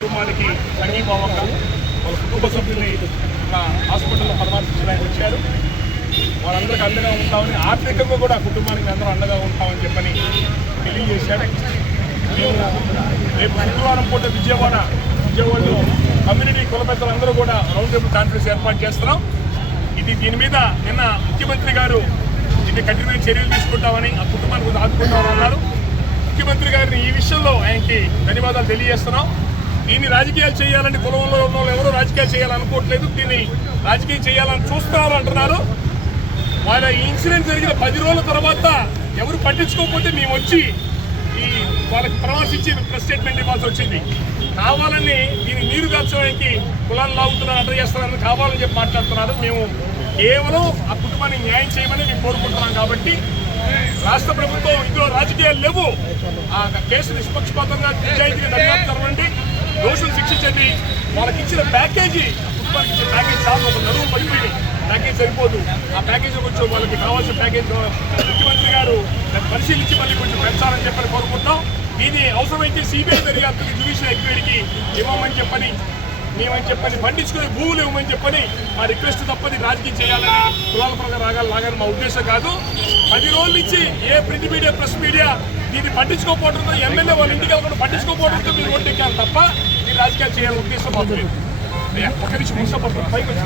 కుటుంబానికి సంఘీభావంగా వాళ్ళ కుటుంబ సభ్యుల్ని ఒక హాస్పిటల్లో పరామర్శించడానికి వచ్చారు. వాళ్ళందరికీ అండగా ఉంటామని ఆర్థికంగా కూడా కుటుంబానికి అందరూ అండగా ఉంటామని చెప్పని తెలియజేశాడు మేము రేపు శుక్రవారం పూట విజయవాడ విజయవాడలో కమ్యూనిటీ కులపెద్దలందరూ కూడా రౌండ్ టేబుల్ కాన్ఫరెన్స్ ఏర్పాటు చేస్తున్నాం. ఇది దీని మీద నిన్న ముఖ్యమంత్రి గారు దీన్ని కఠినమైన చర్యలు తీసుకుంటామని ఆ కుటుంబానికి కొంచెం ఆదుకుంటామని అన్నారు. ముఖ్యమంత్రి గారిని ఈ విషయంలో ఆయనకి ధన్యవాదాలు తెలియజేస్తున్నాం. దీన్ని రాజకీయాలు చేయాలని కులంలో ఉన్న వాళ్ళు ఎవరు రాజకీయాలు చేయాలనుకోవట్లేదు. దీన్ని రాజకీయం చేయాలని చూస్తున్నారు అంటున్నారు. వాళ్ళ ఇన్సిడెంట్ జరిగిన పది రోజుల తర్వాత ఎవరు పట్టించుకోకపోతే మేము వచ్చి ఈ వాళ్ళకి ప్రవాసించి ప్రెస్ స్టేట్మెంట్ ఇవ్వాల్సి వచ్చింది. కావాలని దీన్ని నీరు కాల్చడానికి కులాలు లాగుతున్నారు అడ్డ చేస్తున్నారని కావాలని చెప్పి మాట్లాడుతున్నారు. మేము కేవలం ఆ కుటుంబాన్ని న్యాయం చేయమని మేము కోరుకుంటున్నాం కాబట్టి రాష్ట్ర ప్రభుత్వం ఇందులో రాజకీయాలు లేవు. ఆ కేసు నిష్పక్షపాతంగా నిజాయితీగా దోషులు శిక్షించండి. వాళ్ళకి ఇచ్చిన ప్యాకేజీ కుటుంబానికి ఇచ్చిన ప్యాకేజ్ చాలు ఒక నలుగురు పడిపోయి ప్యాకేజ్ సరిపోదు. ఆ ప్యాకేజ్ కొంచెం వాళ్ళకి కావాల్సిన ప్యాకేజ్ ముఖ్యమంత్రి గారు పరిశీలించి మళ్ళీ కొంచెం పెంచాలని చెప్పని కోరుకుంటాం ఇది అవసరమైతే సిబిఐ దర్యాప్తుకి జ్యుడిషియల్ ఎంక్వైరీకి ఇవ్వమని చెప్పని మేమని చెప్పని పండించుకునే భూములు ఇవ్వమని చెప్పని మా రిక్వెస్ట్ తప్పని రాజకీయం చేయాలని కులాల పరంగా రాగాలి లాగాలని మా ఉద్దేశం కాదు. పది రోజుల నుంచి ఏ ప్రింట్ మీడియా ప్రెస్ మీడియా దీన్ని పట్టించుకోకపోవడంతో ఎమ్మెల్యే వాళ్ళ ఇంటికి వెళ్ళకుండా పట్టించుకోకపోవడం రాజకీయాలు చేయాలని ఉద్దేశం మాకు లేదు. అయ్యా, ఒక్క నిమిషం మున్సిపల్ పైకి వచ్చి